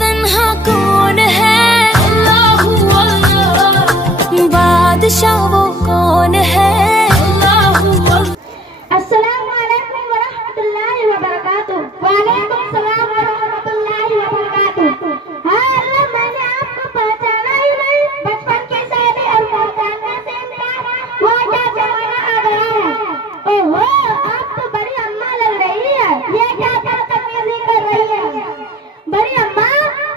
तन्हा कौन है, अल्लाहू अल्लाह, बादशाह वो कौन है, अल्लाहू अल्लाह। अस्सलामु अलैकुम व रहमतुल्लाहि व बरकातुहू। वालेकुम सलाम व रहमतुल्लाहि व बरकातुहू। हाँ अल्लाह, मैंने आपको पहचाना ही नहीं। बचपन के साथ और पहचानने से इनकार, वो क्या जमाना आ गया है। ओहो, आप तो बड़ी अम्मा लग रही है। ये क्या बदतमीजी कर रही है। बड़ी अम्मा,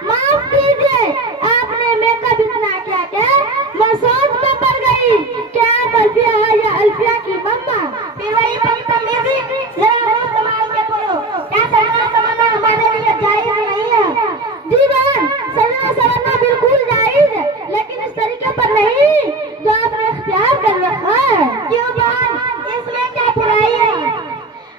माफ कीजिए, आपने मेकअप इतना क्या क्या, मैं सोच में पड़ गई। क्या अल्फिया है या अल्फिया की मम्मा? फिर वही बदतमीजी, जरा मुंह संभाल के बोलो। क्या सजना समझना हमारे लिए जायज नहीं है? जी बहन, सजना समझना बिल्कुल जायज है, लेकिन इस तरीके पर नहीं जो आपने इख्तियार कर रखा है। क्यों बहन, इसमें क्या बुराई है?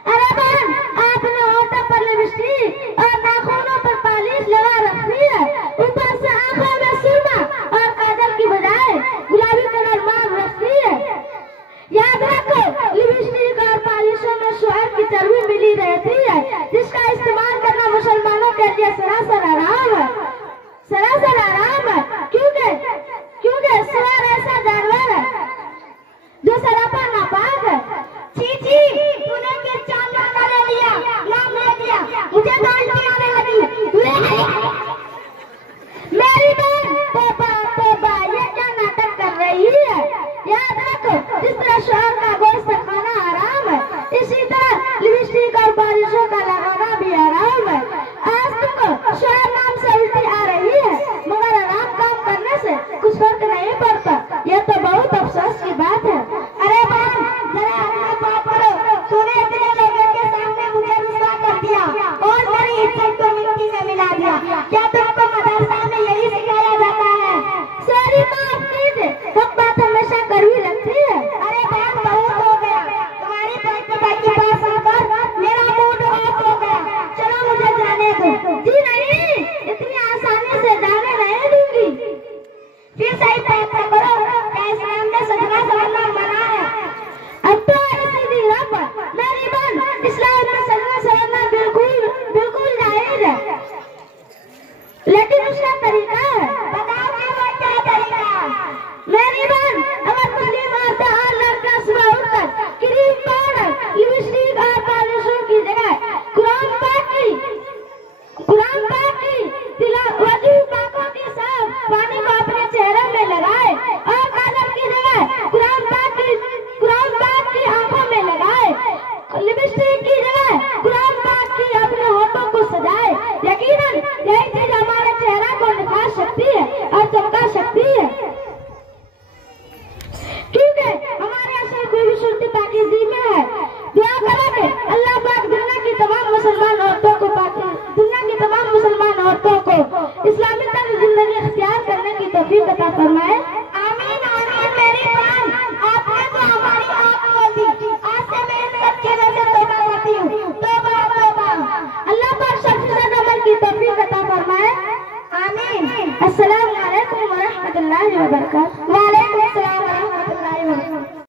अरे बहन, आपने होठों पर लिपस्टिक और नाखूनों पर पॉलिश लगा रखी है, ऊपर से आंखों में सुरमा और काजल की बजाय गुलाबी कलर मार रखी है। याद रखो, लिपस्टिक और पॉलिशों में शुअर की चर्बी मिली रहती है, जिसका इस्तेमाल करना मुसलमानों के लिए सरासर हराम है, सरासर हराम है। क्योंकि शुअर ऐसा जानवर है जो सरापा नापाक है। छी छी, तूने किस जानवर का ले लिया, नाम ले दिया, मुझे दांत आने लगी। मेरी बहन, तौबा तौबा, ये क्या नाटक कर रही है। याद रखो, जिस तरह शुअर का गोश्त खाना हराम है, इसी तरह लिपस्टिक और पॉलिशों का लगाना भी हराम है। आज तुमको शुअर नाम से उल्टी आ रही है, मगर हराम काम करने से कुछ फर्क नहीं पड़ता। यह तो बहुत अफसोस की बात है। अरे बहन, जरा अपना बात करो। तूने इतने लोगों के सामने मुझे रुस्वा कर दिया और मेरी इज्जत को मिट्टी में मिला दिया। क्या तुमको मदरसा में यही सिखाया जाता है? सॉरी, माफ कीजिए, हम बात हमेशा कर ही रखती है। अरे बहन, बहुत हो गया, तुम्हारी बात की बात सुनकर मेरा मूड ऑफ हो गया। चलो मुझे जाने दो। जी नहीं, इतनी आसानी से जाने नहीं दूंगी। फिर सही फैसला करो, क्या इस्लाम ने सजना समझना मना है? अब तो सीधी रब, मेरी बहन, इस्लाम में सजना समझना बिल्कुल जायज है, लेकिन उसका तरीका है। बताओ कि वो क्या तरीका है? मेरी बहन, अगर मुस्लिम औरतें और लड़कियां सुबह उठकर क्रीम पाउडर, लिपस्टिक और पॉलिशों की जगह कुरान पाक की वजू पाकों के साथ पानी को अपने चेहरे में लगाए और काजल की जगह कुरान पाक की आंखों में लगाए, लिपस्टिक की जगह कुरान पाक की अपने होठों को सजाए, यकीनन यही चीज हमारे चेहरा को निखार सकती है और चमका सकती है। क्योंकि हमारे असल खूबसूरती पाकीज़ी में है। दुआ करेंगे अल्लाह पाक दुनिया की तमाम मुसलमान औरतों को इस्लामी तर्ज जिंदगी इख्तियार करने की तौफीक अता फरमाए। आमीन आमीन। मेरी बहन, आपने तो हमारी आँख खोल दी। आज से मैं इन सब चीजों से तौबा करती हूँ। तौबा तौबा। अल्लाह पाक शख्सियत अमल की तौफीक अता फरमाए। आमीन। अस्सलामु अलैकुम व रहमतुल्लाहि व बरकातुहू।